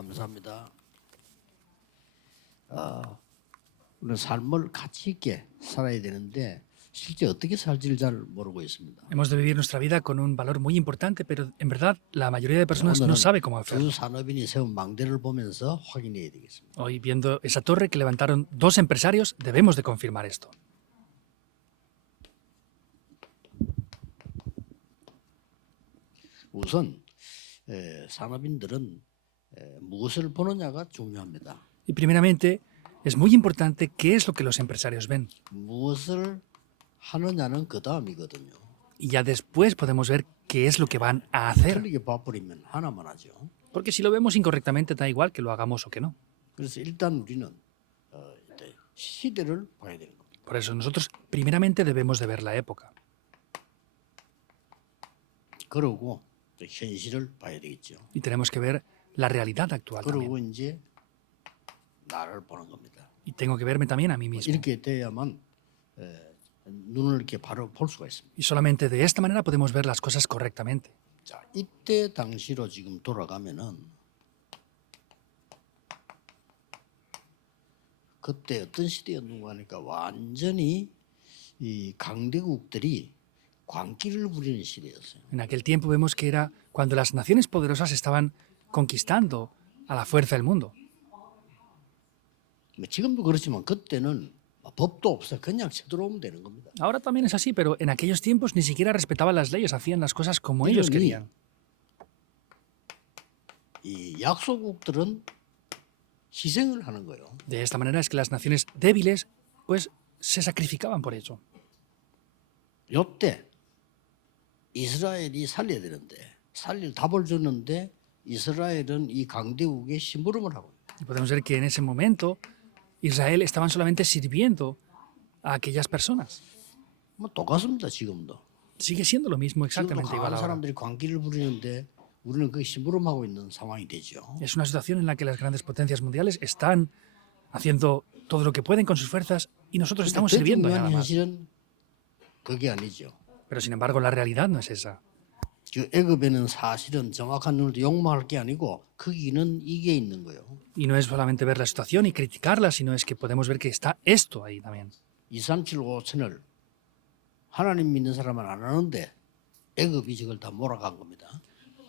감사합니다. 우리는 삶을 가치 있게 살아야 되는데 실제 어떻게 살지를 잘 모르고 있습니다. Hemos de vivir nuestra vida con un valor muy importante, pero en verdad la mayoría de personas no sabe cómo hacerlo. 두 산업인이 세운 망대를 보면서 확인해야 되겠습니다. Hoy, viendo esa torre que levantaron dos empresarios, debemos de confirmar esto. 우선 산업인들은 무엇을 보느냐가 중요합니다. Y primeramente, es muy importante qué es lo que los empresarios ven. 무엇을 하느냐는 그 다음이거든요. Y ya después podemos ver qué es lo que van a hacer. 틀리게 봐버리면 하나만 하죠. Porque si lo vemos incorrectamente, da igual que lo hagamos o que no. 그래서 일단 우리는 이때 시대를 봐야 되는 겁니다. Por eso nosotros primeramente debemos de ver la época. 그러고 또 현실을 봐야 되겠죠. Y tenemos que ver la realidad actual 그리고 también. 이제 나를 보는 겁니다. Y tengo que verme también a mí mismo. 이렇게 돼야만 눈을 이렇게 바로 볼 수가 있습니다. Y solamente de esta manera podemos ver las cosas correctamente. 자, 이때 당시로 지금 돌아가면은 그때 어떤 시대였는가 하니까 완전히 이 강대국들이 광기를 부리는 시대였어요. En aquel tiempo vemos que era cuando las naciones poderosas estaban conquistando a la fuerza el mundo. 뭐 지금도 그렇지만 그때는 법도 없어 그냥 쳐들어오면 되는 겁니다. Ahora también es así, pero en aquellos tiempos ni siquiera respetaban las leyes, hacían las cosas como ellos querían. 이 약소국들은 희생을 하는 거예요. De esta manera es que las naciones débiles pues se sacrificaban por ello. 요때 이스라엘이 살려야 되는데 살릴 답을 줬는데 이스라엘은 이 강대국에 심부름을 하고 있어요. Y podemos ver que en ese momento Israel estaban solamente sirviendo a aquellas personas. 뭐 똑같습니다. 지금도. Sigue siendo lo mismo, 지금도 exactamente igual 강한 ahora. 사람들이 광기를 부리는데 우리는 그 심부름하고 있는 상황이 되죠. Es una situación en la que las grandes potencias mundiales están haciendo todo lo que pueden con sus fuerzas y nosotros estamos 더 sirviendo 중요한 nada más. 현실은 그게 아니죠. Pero sin embargo la realidad no es esa. 그 애굽에는 사실은 정확한 눈으로 욕망할 게 아니고 거기는 이게 있는 거예요. Y no es solamente ver la situación y criticarla, sino es que podemos ver que está esto ahí también. 2, 3, 7, 5천을 하나님 믿는 사람은 안 하는데 애굽이 저걸 다 몰아간 겁니다.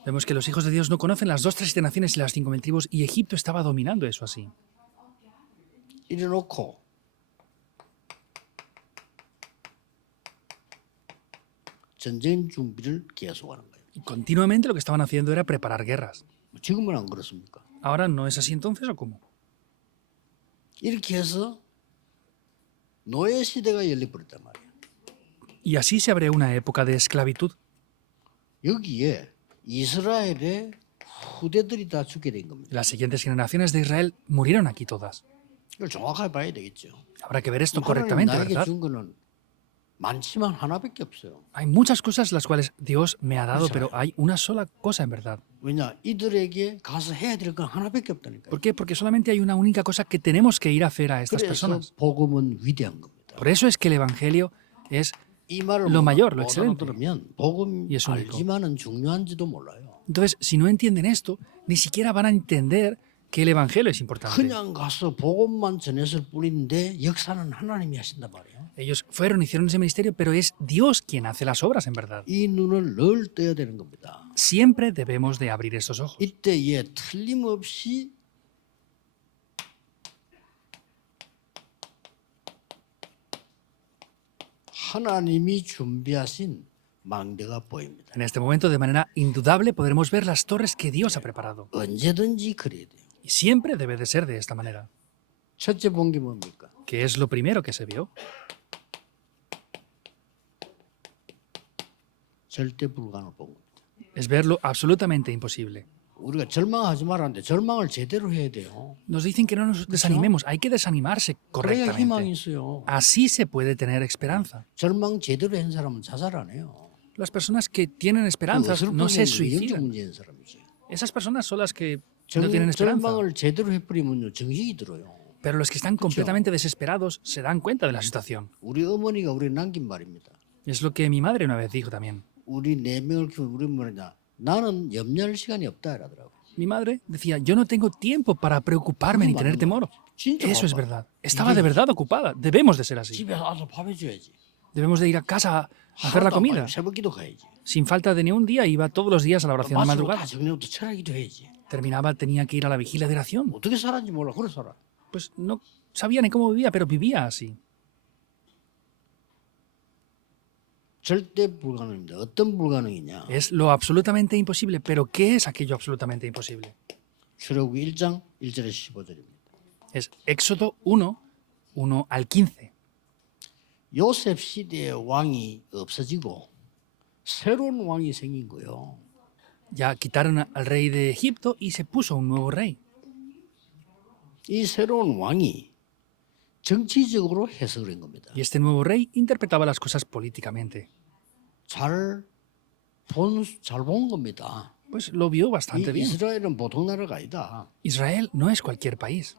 Vemos que los hijos de Dios no conocen las 2, 3, 7 naciones y las 5.000 tribus y Egipto estaba dominando eso así. 이래놓고 전쟁 준비를 계속하는 거예요. Y continuamente lo que estaban haciendo era preparar guerras. 지금은 안 그렇습니까? ¿Ahora no es así entonces o cómo? 이렇게 해서 노예 시대가 열려버렸단 말이에요. Y así se abre una época de esclavitud. 여기에 이스라엘의 후대들이 다 죽게 된 겁니다. Las siguientes generaciones de Israel murieron aquí todas. 이걸 정확하게 봐야 되겠죠. Habrá que ver esto 하나님 correctamente, 나에게 ¿verdad? 준 거는 많지만 하나밖에 없어요. Hay muchas cosas las cuales Dios me ha dado, pero hay una sola cosa en verdad. 왜냐 이들에게 가서 해야 될 건 하나밖에 없다니까요. ¿Por qué? Porque solamente hay una única cosa que tenemos que ir a hacer a estas 그래서 personas. 복음은 위대한 겁니다. Por eso es que el Evangelio es... 이 말을 lo mayor, lo 못 excelente. 알아들으면 복음 Y es único. 알지만은 중요한지도 몰라요. Entonces, si no entienden esto, ni siquiera van a entender que el Evangelio es importante. 그냥 가서 복음만 전했을 뿐인데 역사는 하나님이 하신단 말이에요. Ellos fueron, hicieron ese ministerio, pero es Dios quien hace las obras en verdad. 이 눈을 늘 떠야 되는 겁니다. Siempre debemos de abrir estos ojos. 이때에 틀림없이 하나님이 준비하신 망대가 보입니다. En este momento, de manera indudable, podremos ver las torres que Dios ha preparado. 언제든지 그래야 돼요. Y siempre debe de ser de esta manera. 첫째 본 게 뭡니까? ¿Qué es lo primero que se vio? 절대 불가능을 본 겁니다. Es ver lo absolutamente imposible. 우리가 절망하지 말았는데 절망을 제대로 해야 돼요. Nos dicen que no nos desanimemos, hay que desanimarse 그래야 희망이 correctamente. 있어요. Así se puede tener esperanza. 절망 제대로 한 사람은 자살 안 해요. Las personas que tienen esperanzas no se 영적 suicidan. 문제인 사람이지. Esas personas son las que no tienen esperanza. 절망을 제대로 해버리면요 정신이 들어요. Pero los que están completamente desesperados se dan cuenta de la situación. 우리 어머니가 우리 남긴 말입니다. Es lo que mi madre una vez dijo también. 우리 4명을 키우는 우리 어머니가 나는 염려할 시간이 없다 이러더라고요. mi madre decía, yo no tengo tiempo para preocuparme ni tener temor. 진짜 Eso es 바빠. verdad. Estaba de verdad ocupada. Debemos de ser así. 집에 와서 밥 해줘야지. Debemos de ir a casa a hacer la 하루도 안 comida. 빠지고 새벽기도 가야지. Sin falta de ni un día, iba todos los días a la oración de 마치고 다 madrugada. 정리부터 철학기도 해야지. Terminaba, tenía que ir a la vigilia de oración. 어떻게 살았는지 몰라. 그래 살아. Pues no sabía ni cómo vivía, pero vivía así. 절대 불가능입니다. 어떤 불가능이냐? Es lo absolutamente imposible. Pero ¿qué es aquello absolutamente imposible? 출애굽기 1장 1절에서 15절입니다. Es Éxodo 1, 1 al 15. 요셉 시대의 왕이 없어지고 새로운 왕이 생긴 거예요. Ya quitaron al rey de Egipto y se puso un nuevo rey. 이 새로운 왕이 정치적으로 해석을 한 겁니다. Y este nuevo rey interpretaba las cosas políticamente. 잘 본 겁니다. Pues lo vio 이 bastante bien. 이스라엘은 보통 나라가 아니다. Israel no es cualquier país.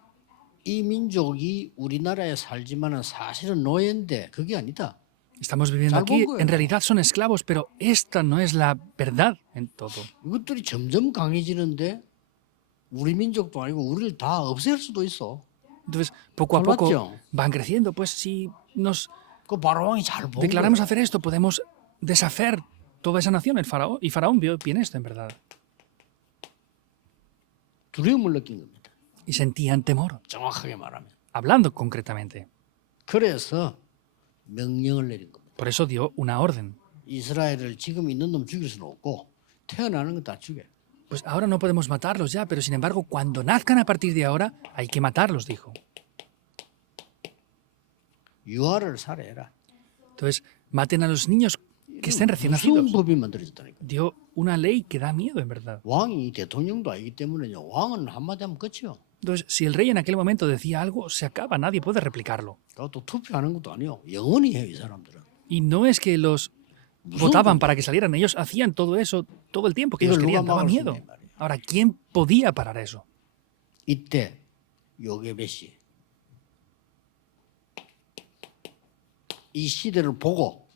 이 민족이 우리나라에 살지만은 사실은 노예인데 그게 아니다. Estamos viviendo 잘 aquí, 본 거예요. en realidad son esclavos, pero esta no es la verdad en todo. 이것들이 점점 강해지는데 우리 민족도 아니고 우리를 다 없앨 수도 있어. Entonces, poco a 잘 poco 봤죠? van creciendo. Pues si nos 그 바로왕이 잘 본 declaramos 거예요. hacer esto, podemos deshacer toda esa nación, el faraón. Y Faraón vio bien esto, en verdad. 두려움을 느낀 겁니다. Y sentían temor, 정확하게 말하면. hablando concretamente. 그래서 명령을 내린 겁니다. Por eso dio una orden. 이스라엘을 지금 있는 놈 죽일 수는 없고 태어나는 건 다 죽여. Pues ahora no podemos matarlos ya, pero sin embargo, cuando nazcan a partir de ahora, hay que matarlos, dijo. 유아를 살해해라. Entonces, maten a los niños que estén recién 무서운 nacidos. 법이 만들어졌다니까. Dio una ley que da miedo, en verdad. 왕이 대통령도 아니기 때문에요. 왕은 한마디 하면 끝이요. Entonces, si el rey en aquel momento decía algo, se acaba, nadie puede replicarlo. 그것도 투표하는 것도 아니요. 영원히 해요, 이 사람들은. Y no es que los votaban para que salieran, ellos hacían todo eso todo el tiempo que ellos 이걸 querían, 누가 daba 막을 수 miedo. 있냐 이 말이에요. Ahora, ¿quién podía parar eso? 이때 요게벳이 이 시대를 보고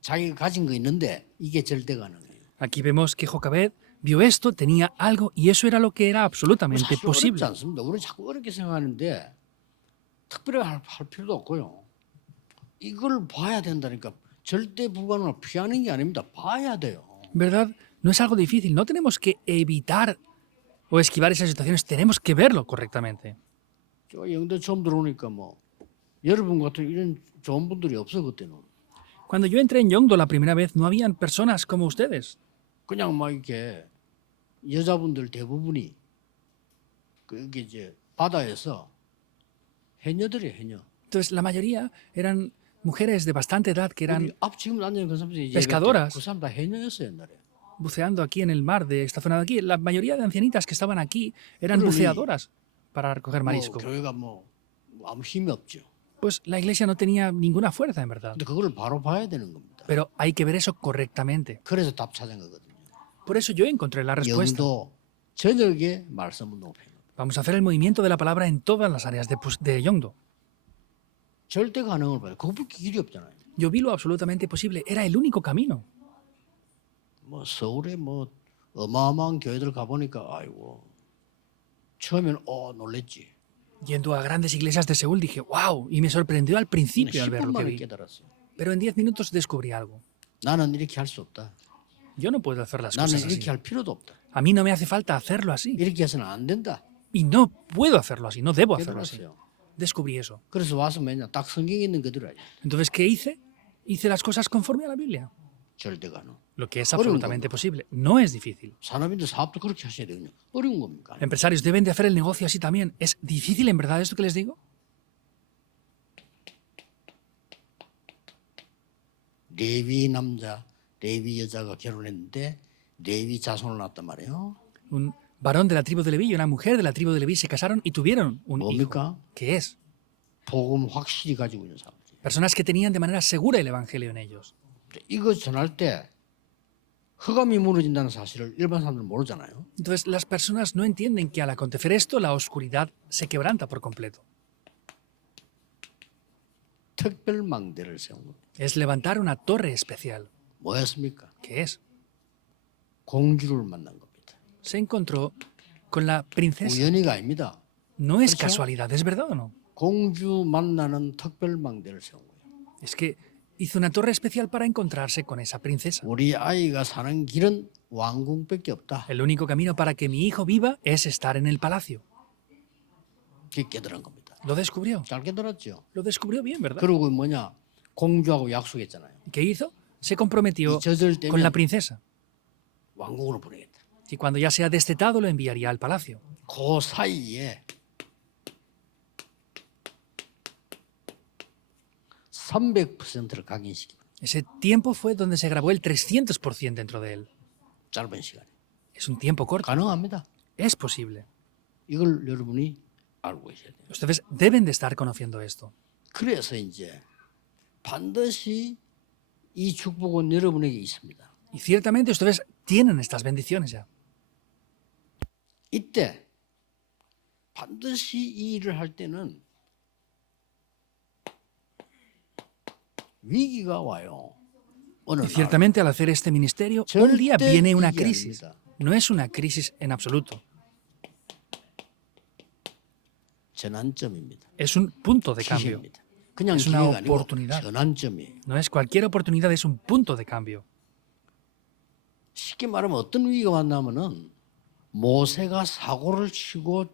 자기가 가진 거 있는데 이게 절대 가능해요. Aquí vemos que Jocabed vio esto, tenía algo, y eso era lo que era absolutamente 사실 어렵지 posible. 않습니다. 우리는 자꾸 어렵게 생각하는데 특별히 할 필요도 없고요. 이걸 봐야 된다니까. 절대 불가능을 피하는 게 아닙니다. 봐야 돼요. ¿Verdad? No es algo difícil, no tenemos que evitar o esquivar esas situaciones, tenemos que verlo correctamente. 저 영대 처음 들어오니까 뭐 여러분 같은 이런 좋은 분들이 없어 그때는. Cuando yo entré en Yongdo la primera vez, no habían personas como ustedes. 그냥 막 이렇게 여자분들 대부분이 그게 이제 바다에서 해녀들이 해녀. Entonces, la mayoría eran mujeres de bastante edad que eran 우리 앞 지금 앉는 그 사람들이 pescadoras. 그 사람 다 해녀였어 옛날에. buceando aquí en el mar de esta zona de aquí. La mayoría de ancianitas que estaban aquí eran Pero buceadoras para recoger 뭐 marisco. 교회가 뭐 아무 힘이 없죠. Pues la iglesia no tenía ninguna fuerza, en verdad. 근데 그걸 바로 봐야 되는 겁니다. Pero hay que ver eso correctamente. 그래서 답 찾은 거거든요. Por eso yo encontré la respuesta. 영도 저녁에 말씀을 높여요. Vamos a hacer el movimiento de la palabra en todas las áreas de Yongdo. 절대 가능을 봐요. 그거밖에 길이 없잖아요. Yo vi lo absolutamente posible. Era el único camino. 뭐 서울에 뭐 어마어마한 교회들 가보니까 아이고 처음엔 놀랬지. Yendo a grandes iglesias de Seúl dije, wow, y me sorprendió al principio al ver 10분 lo que 만에 vi. 깨달았어요. Pero en 10 minutos descubrí algo. 나는 이렇게 할 수 없다. Yo no puedo hacer las 나는 cosas así. 이렇게 할 필요도 없다. A mí no me hace falta hacerlo así. 이렇게 해서는 안 된다. Y no puedo hacerlo así, no debo hacerlo así. 깨달았어요. Descubrí eso. 그래서 와서 맨날 딱 성경에 있는 그대로 해야지. Entonces, ¿qué hice? Hice las cosas conforme a la Biblia. 절대 가능. Lo que es 어려운 absolutamente 겁니다. posible. No es difícil. 산업인들 사업도 그렇게 하셔야 되거든요. 어려운 겁니까? Empresarios deben de hacer el negocio así también. ¿Es difícil en verdad esto que les digo? 레위 남자, 레위 여자가 결혼했는데 레위 자손을 낳았단 말이에요. Un varón de la tribu de Leví y una mujer de la tribu de Leví se casaron y tuvieron un 뭡니까? hijo. ¿Qué es? 복음 확실히 가지고 있는 사람들. Personas que tenían de manera segura el evangelio en ellos. 이거 전할 때 흑암이 무너진다는 사실을 일반 사람들은 모르잖아요. Entonces, las personas no entienden que al acontecer esto, la oscuridad se quebranta por completo. 특별망대를 세운 겁니다. Es levantar una torre especial. 뭐였습니까? ¿Qué es? 공주를 만난 겁니다. Se encontró con la princesa. 우연히가 아닙니다. No es ¿Eso? casualidad, ¿es verdad o no? 공주 만나는 특별 망대를 세운 거예요. Es que hizo una torre especial para encontrarse con esa princesa. 우리 아이가 사는 길은 왕궁밖에 없다. El único camino para que mi hijo viva es estar en el palacio. 그게 깨달은 겁니다. Lo descubrió. 잘 깨달았죠. Lo descubrió bien, ¿verdad? 그리고 뭐냐 공주하고 약속했잖아요. ¿Qué hizo? Se comprometió 이 젖을 con la 떼면 princesa. 왕궁으로 보내겠다. Y cuando ya sea destetado lo enviaría al palacio. 그 사이에 300%를 각인시킵니다. Ese tiempo fue donde se grabó el 300% dentro de él. 짧은 시간에. Es un tiempo corto. 가능합니다. Es posible. 이걸 여러분이 알고 계셔야 돼요. Ustedes deben de estar conociendo esto. 그래서 이제 반드시 이 축복은 여러분에게 있습니다. Y ciertamente ustedes tienen estas bendiciones ya. 이때 반드시 이 일을 할 때는 위기가 와요. 어느 Y 날 ciertamente al hacer este ministerio, un día 절대 viene una 위기 crisis. 아닙니다. No es una crisis en absoluto. 전환점입니다. Es un punto de cambio. 기회입니다. 그냥 Es una 기회가 아니고 oportunidad. 전환점이에요. No es cualquier oportunidad, es un punto de cambio. 쉽게 말하면 어떤 위기가 왔냐면은 모세가 사고를 치고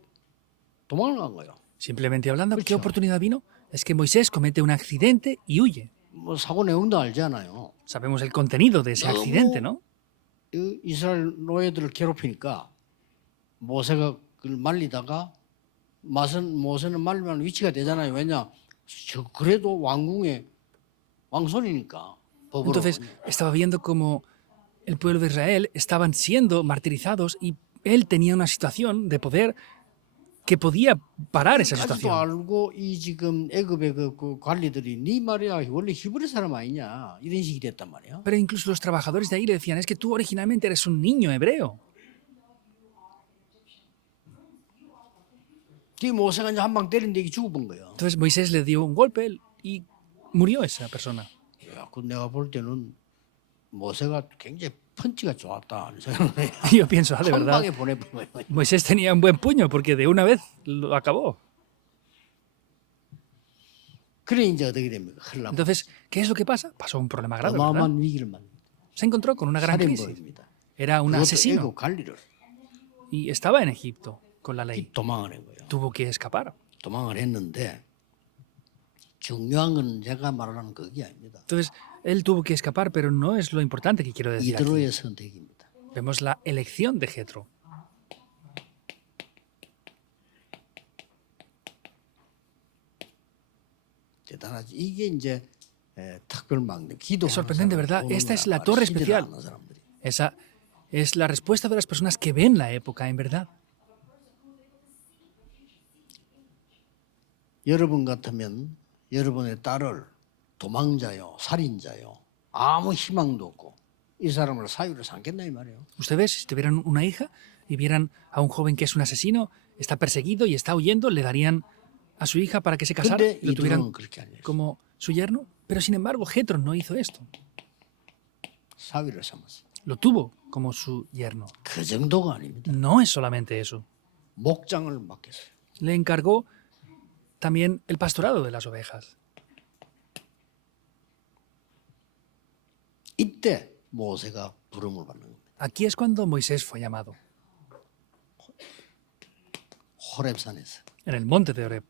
도망을 간 거예요. Simplemente hablando, ¿qué 그렇죠. oportunidad vino? Es que Moisés comete un accidente y huye. 뭐 사고 내용도 알잖아요. Sabemos el contenido de ese No. accidente, ¿no? 이 이스라엘 노예들을 괴롭히니까 모세가 그걸 말리다가 모세는 말리면 위치가 되잖아요. 왜냐? 그래도 왕궁의 왕손이니까 법으로. Entonces estaba viendo cómo el pueblo de Israel estaban siendo martirizados y él tenía una situación de poder que podía parar esa 까지도 situación. 알고 이 지금 애굽의 그 관리들이 네 말이야 원래 히브리 사람 아니냐 이런 식이 됐단 말이야. Pero incluso los trabajadores de ahí le decían, es que tú originalmente eres un niño hebreo. 그 모세가 이제 한 방 때린데 이게 죽어본 거예요. Entonces Moisés le dio un golpe y murió esa persona. 야, 그 내가 볼 때는 모세가 굉장히 펀치가 좋았다 하는 생각을 해요. Y yo pienso, de 한 verdad, 방에 보내본 거예요. Moisés tenía un buen puño porque de una vez lo acabó. 그래 이제 어떻게 됩니까? 큰일 납니다. Entonces, ¿qué es lo que pasa? Pasó un problema grave, ¿verdad? 어마어마한 위기를 만듭니다. Se encontró con una gran crisis. 살인범입니다. Era un 그것도 asesino 애굽 관리를 y estaba en Egipto con la ley. 도망을 한 거예요. Tuvo que escapar. 도망을 했는데 중요한 건 제가 말하는 그게 아닙니다. Entonces, él tuvo que escapar, pero no es lo importante que quiero decir aquí. 이드로의 선택입니다. Vemos la elección de Jetro. 대단하지. 이게 이제 특별망대 기도. Es sorprendente, ¿verdad? Esta es la torre especial. Esa es la respuesta de las personas que ven la época en verdad. 여러분 같으면 여러분의 딸을 도망자요, 살인자요, 아무 희망도 없고 이 사람을 사유로 삼겠나 이 말이에요. Ustedes, si tuvieran una hija y vieran a un joven que es un asesino, está perseguido y está huyendo, le darían a su hija para que se casara 근데 y lo tuvieran 이들은 그렇게 안 했어요. como su yerno. Pero sin embargo, Jetro no hizo esto. 사위를 삼았어요. Lo tuvo como su yerno. 그 정도가 아닙니다. No es solamente eso. 목장을 맡겼어요. Le encargó también el pastorado de las ovejas. 이때 모세가 부름을 받는 겁니다. Aquí es cuando Moisés fue llamado, 호렙산에서. en el monte de Oreb.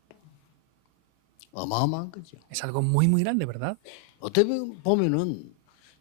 어마어마한 거죠. Es algo muy, muy grande, ¿verdad? 어떻게 보면은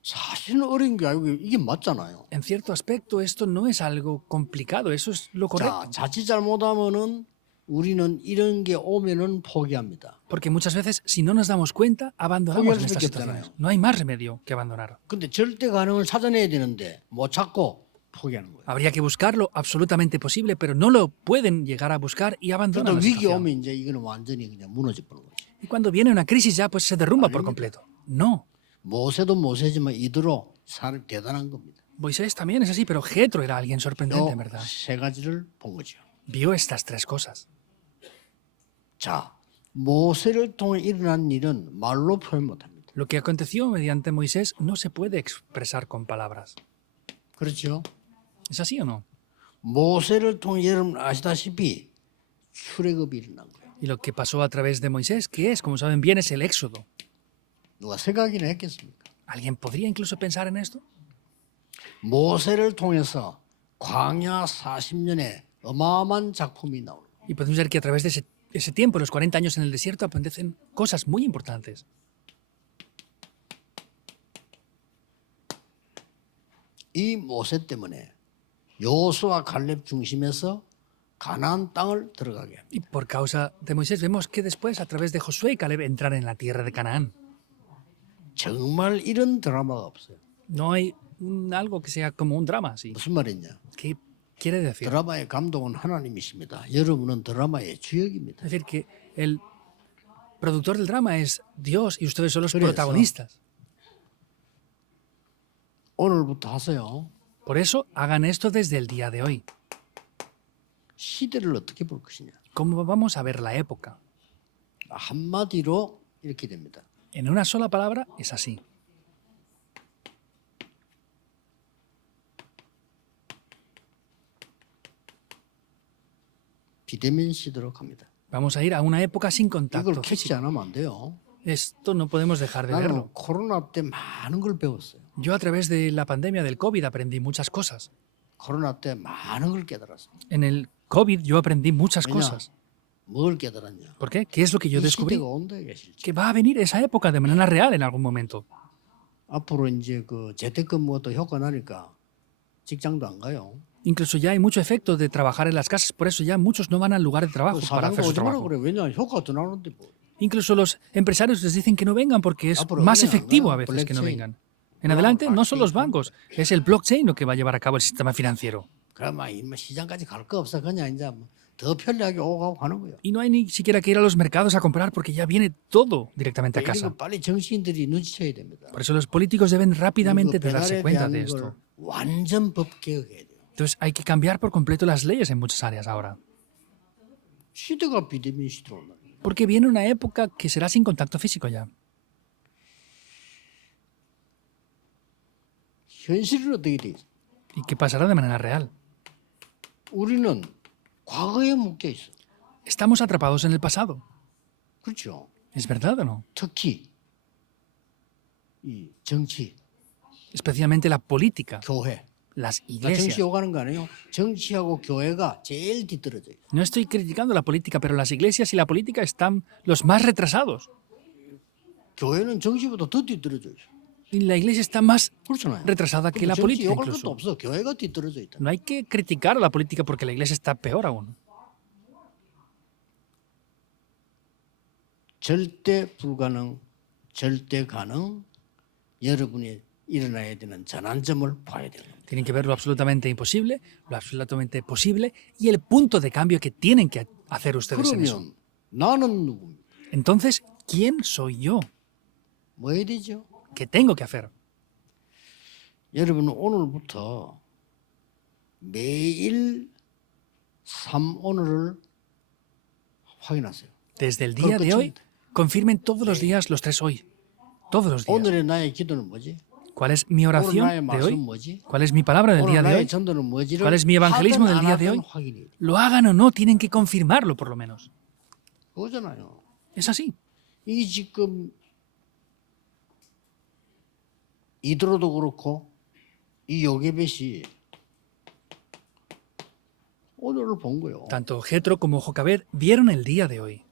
사실은 어려운 게 아니고 이게 맞잖아요. En cierto aspecto, esto no es algo complicado, eso es lo 자, correcto. 자칫 잘못하면은 우리는 이런 게 오면은 포기합니다. Porque muchas veces, si no nos damos cuenta, abandonamos 포기할 en estas 수밖에 situaciones. 없잖아요. No hay más remedio que abandonar. 근데 절대 가능을 찾아내야 되는데 못 찾고 포기하는 거예요. Habría que buscarlo absolutamente posible, pero no lo pueden llegar a buscar y abandonan 그런데 la 위기 situación. 오면 이제 이거는 완전히 그냥 무너져 버는 거죠. Y cuando viene una crisis ya, pues se derrumba por completo. No. 모세도 모세지만 이대로 사람 대단한 겁니다. Moisés también es así, pero Jetro era alguien sorprendente, en verdad. 세 가지를 본 거죠. Vio estas tres cosas. 자, 모세를 통해 일어난 일은 말로 표현 못합니다. Lo que aconteció mediante Moisés no se puede expresar con palabras. 그렇죠? ¿Es así o no? 모세를 통해 여러분 아시다시피 출애굽이 일어난 거예요. Y lo que pasó a través de Moisés, que es, como saben bien, es el Éxodo. 누가 생각이나 했겠습니까? ¿Alguien podría incluso pensar en esto? 모세를 통해서 광야 40년에 어마어마한 작품이 나오는 거예요. Y podemos ver que a través de ese tiempo, los 40 años en el desierto, acontecen cosas muy importantes. 이 모세 때문에 여호수아 갈렙 중심에서 가나안 땅을 들어가게 합니다. Y por causa de Moisés vemos que después, a través de Josué y Caleb, entran en la tierra de Canaán. 정말 이런 드라마가 없어요. No hay algo que sea como un drama así. 무슨 말이냐? ¿Qué quiere decir? 드라마의 감독은 하나님이십니다. 여러분은 드라마의 주역입니다. Es decir, que el productor del drama es Dios y ustedes son los Por eso. protagonistas. 오늘부터 하세요. Por eso, hagan esto desde el día de hoy. 시대를 어떻게 볼 것이냐? ¿Cómo vamos a ver la época? 한마디로 이렇게 됩니다. En una sola palabra, es así. 비대면 시대로 갑니다. Vamos a ir a una época sin 이걸 contacto 캐치 físico. 안 하면 안 돼요. Esto no podemos dejar de 나는 verlo. 코로나 때 많은 걸 배웠어요. Yo a través de la pandemia del COVID aprendí muchas cosas. 코로나 때 많은 걸 깨달았어요. En el COVID yo aprendí muchas 왜냐? cosas. 뭘 깨달았냐? ¿Por qué? ¿Qué es lo que yo 이 descubrí? 시대가 온다 이게 실제. Que va a venir esa época de manera real en algún momento. 앞으로 이제 그 재택근무가 또 효과 나니까 직장도 안 가요. Incluso ya hay mucho efecto de trabajar en las casas, por eso ya muchos no van al lugar de trabajo para 사장도 hacer su 오지 말라 trabajo. 그래. 왜냐 효과가 더 나오는데 뭐. Incluso los empresarios les dicen que no vengan porque es pero más mira, efectivo a ¿verdad? veces que no Blockchain. vengan. En adelante no son los bancos, es el blockchain lo que va a llevar a cabo el sistema financiero. 그러면 이 시장까지 갈 거 없어. 그냥 이제 더 편리하게 오고 가고 가는 거예요. Y no hay ni siquiera que ir a los mercados a comprar porque ya viene todo directamente a 이거 casa. 빨리 정치인들이 눈치채야 됩니다. Por eso los políticos deben rápidamente 이거 darse 배달에 cuenta 대한 de 걸 esto. 완전 법 개혁해야 돼요. Entonces hay que cambiar por completo las leyes en muchas áreas ahora. 시대가 비대면 시대로 온다. Porque viene una época que será sin contacto físico ya. 현실은 어떻게 돼 있어? ¿Y qué pasará de manera real? 우리는 과거에 묶여 있어. Estamos atrapados en el pasado. 그렇죠. ¿Es verdad o no? 특히 이 정치, Especialmente la política, 교회. las 나 iglesias. 정치 요구하는 거 아니에요. 정치하고 교회가 제일 뒤떨어져 있어. No estoy criticando la política, pero las iglesias y la política están los más retrasados. 교회는 정치보다 더 뒤떨어져 있어. Y la iglesia está más 그렇잖아요. retrasada que 근데 la 정치 política 욕할 것도 incluso. 없어. 교회가 뒤떨어져 있다. No hay que criticar a la política porque la iglesia está peor aún. 절대 불가능, 절대 가능. 여러분이 일어나야 되는 전환점을 봐야 되는 겁니다. Tienen que ver lo absolutamente imposible, lo absolutamente posible y el punto de cambio que tienen que hacer ustedes en eso. 그러면 나는 누굽니까? Entonces, ¿quién soy yo? 뭐 해야 되죠? ¿Qué tengo que hacer? 여러분은 오늘부터 매일 3오늘을 확인하세요. Desde el día de hoy, confirmen todos los días los 3 hoy. Todos los días. 오늘의 나의 기도는 뭐지? ¿Cuál es mi 오늘 oración 나의 de 말씀은 hoy? 뭐지? ¿Cuál es mi palabra del día 오늘 de 나의 hoy? 전도는 뭐지를 ¿Cuál es mi evangelismo 하든 del 안 día de 하든 hoy? 확인해야 돼. Lo hagan o no, tienen que confirmarlo por lo menos. 그거잖아요. Es así. 이 지금 이드로도 그렇고 이 요게벳이 오늘을 본 거예요. Tanto Jetro como Jocabed vieron el día de hoy.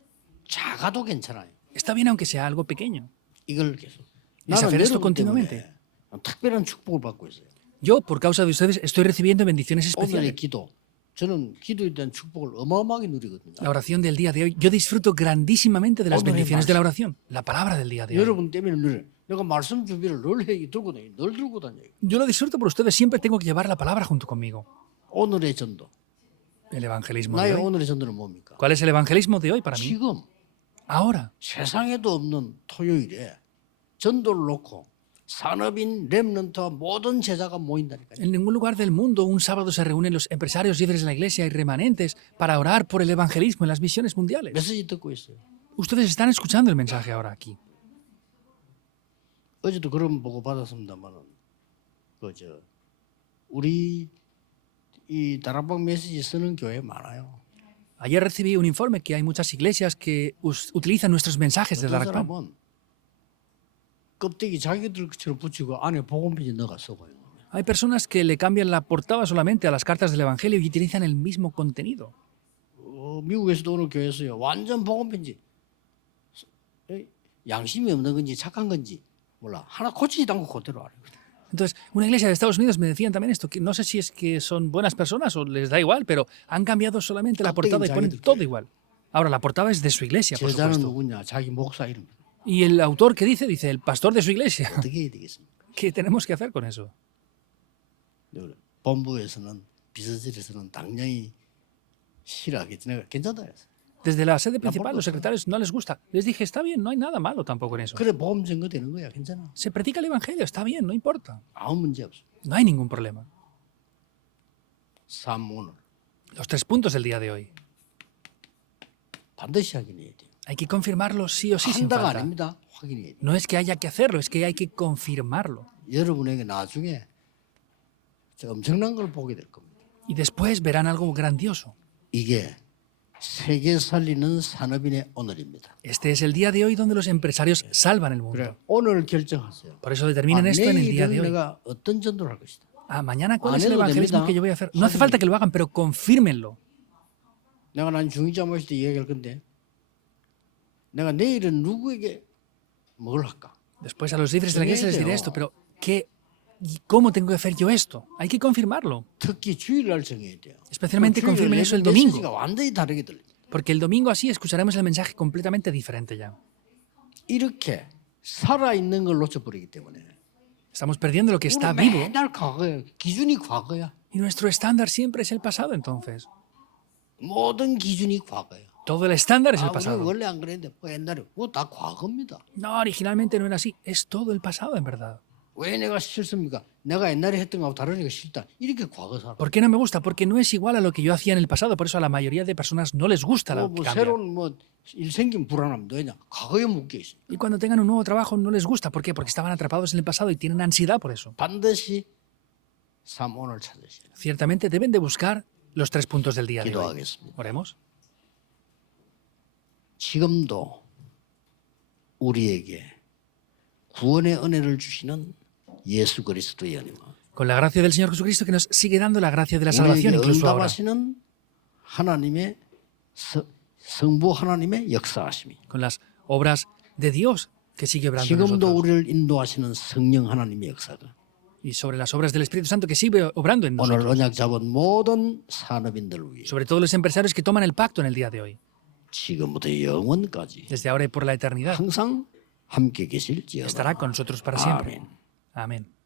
작아도 괜찮아요. Está bien aunque sea algo pequeño. 이걸 계속. Es hacer esto 여러분 continuamente. 때문에 특별한 축복을 받고 있어요. Yo, por causa de ustedes, estoy recibiendo bendiciones 오늘의 especiales. 기도. 저는 기도에 대한 축복을 어마어마하게 누리거든요. La oración del día de hoy, yo disfruto grandísimamente de las O늘의 bendiciones de la 말씀. oración. La palabra del día de hoy. 여러분 때문에 늘 내가 말씀 준비를 늘 들고 다니, 늘 들고 다녀요. Yo lo disfruto por ustedes, siempre tengo que llevar la palabra junto conmigo. 오늘의 전도. El evangelismo de 나의 hoy. 오늘의 전도는 뭡니까? ¿Cuál es el evangelismo de hoy para mí? 지금 Ahora, 세상에도 없는 토요일에 전도를 놓고 산업인 렘넌트와 모든 제자가 모인다니까요. en ningún lugar del mundo un sábado se reúnen los empresarios líderes de la iglesia y remanentes para orar por el evangelismo en las misiones mundiales. 메시지 듣고 있어요. Ustedes están escuchando el mensaje ahora aquí. 어제도 그런 보고 받았습니다만은 그저 우리 이 다락방 메시지 쓰는 교회 많아요. Ayer recibí un informe que hay muchas iglesias que utilizan nuestros mensajes de 어떤 Darak Pan. 사람은 껍데기 자기들처럼 붙이고 안에 복음편지 넣어가 써고요. Hay personas que le cambian la portada solamente a las cartas del Evangelio y utilizan el mismo contenido. 미국에서도 오늘 교회에서요. 완전 복음편지. 양심이 없는 건지 착한 건지 몰라. 하나 고치지도 않고 그대로 하는 거예요. Entonces, una iglesia de Estados Unidos me decían también esto, que no sé si es que son buenas personas o les da igual, pero han cambiado solamente la portada y ponen todo igual. Ahora, la portada es de su iglesia, por 제자는 supuesto. 누구냐? 자기 목사 이름. Y el autor que dice el pastor de su iglesia. 어떻게 해야 되겠습니까? ¿Qué tenemos que hacer con eso? 본부에서는 비서실에서는 당연히 싫어하겠지. 내가 괜찮다 했어. Desde la sede principal, los secretarios no les gusta. Les dije, está bien, no hay nada malo tampoco en eso. 그래 복음 증거 되는 거야. 괜찮아. Se predica el Evangelio, está bien, no importa. 아무 문제 없어. No hay ningún problema. 3 오늘 Los 3 puntos del día de hoy. 반드시 확인해야 돼. Hay que confirmarlo sí o sí sin 한다가 falta. 아닙니다. 확인해야 돼. No es que haya que hacerlo, es que hay que confirmarlo. 여러분에게 나중에 엄청난 걸 보게 될 겁니다. Y después verán algo grandioso. 이게 세계 살리는 산업인의 오늘입니다. Este es el día de hoy donde los empresarios salvan el 그래 mundo. 오늘 결정하세요. Por eso determinen esto en el día de 내일은 hoy. 내가 어떤 전도를 할 것이다. Ah, mañana, ¿cuál es 안 el 해도 evangelismo 됩니다. que yo voy a hacer? No hace falta que lo hagan, pero confírmenlo. 내가 난 중위자 모실 때 이야기할 건데 내가 내일은 누구에게 뭘 할까? Después a los líderes de la iglesia les diré esto, pero ¿qué y cómo tengo que hacer yo esto? Hay que confirmarlo. 특히 주일날 정해야 돼요. Especialmente 그 주일날 confirmen eso el 메시지가 domingo, 완전히 다르게 들립니다. porque el domingo así escucharemos el mensaje completamente diferente ya. 이렇게 살아있는 걸 놓쳐버리기 때문에 Estamos perdiendo lo que está 우리 vivo 맨날 과거야. 기준이 과거야. y nuestro estándar siempre es el pasado entonces. 모든 기준이 과거야. Todo el estándar es el 우리 pasado. 원래 안 그랬는데 옛날에 그거 다 과거입니다. No, originalmente no era así. Es todo el pasado en verdad. 왜 내가 싫습니까? 내가 옛날에 했던 거하고 다르니까 싫다. 이렇게 과거 살아. ¿Por qué no me gusta? Porque no es igual a lo que yo hacía en el pasado. Por eso a la mayoría de personas no les gusta lo que 뭐 cambia. 새로운 일 생기면 불안합니다. 왜냐? 과거에 묶여 있어. Y cuando tengan un nuevo trabajo no les gusta. ¿Por qué? Porque estaban atrapados en el pasado y tienen ansiedad por eso. 반드시 3원을 찾으시라. Ciertamente deben de buscar los 3 puntos del día de hoy. 기도하겠습니다. Oremos. 지금도 우리에게 구원의 은혜를 주시는 예수 그리스도의 은혜와 Con la gracia del Señor Jesucristo que nos sigue dando la gracia de la salvación 우리에게 incluso ahora. 응답하시는 하나님의 성부 하나님의 역사하심이 Con las obras de Dios que sigue obrando en 지금도 nosotros. 우리를 인도하시는 성령 하나님의 역사가 Y sobre las obras del Espíritu Santo que sigue obrando en 오늘 nosotros. 언약 잡은 모든 산업인들을 위해 Sobre todo los empresarios que toman el pacto en el día de hoy. 지금부터 영원까지 Desde ahora y por la eternidad. 항상 함께 계실지어다. Estará con nosotros para siempre. 아멘. Amén.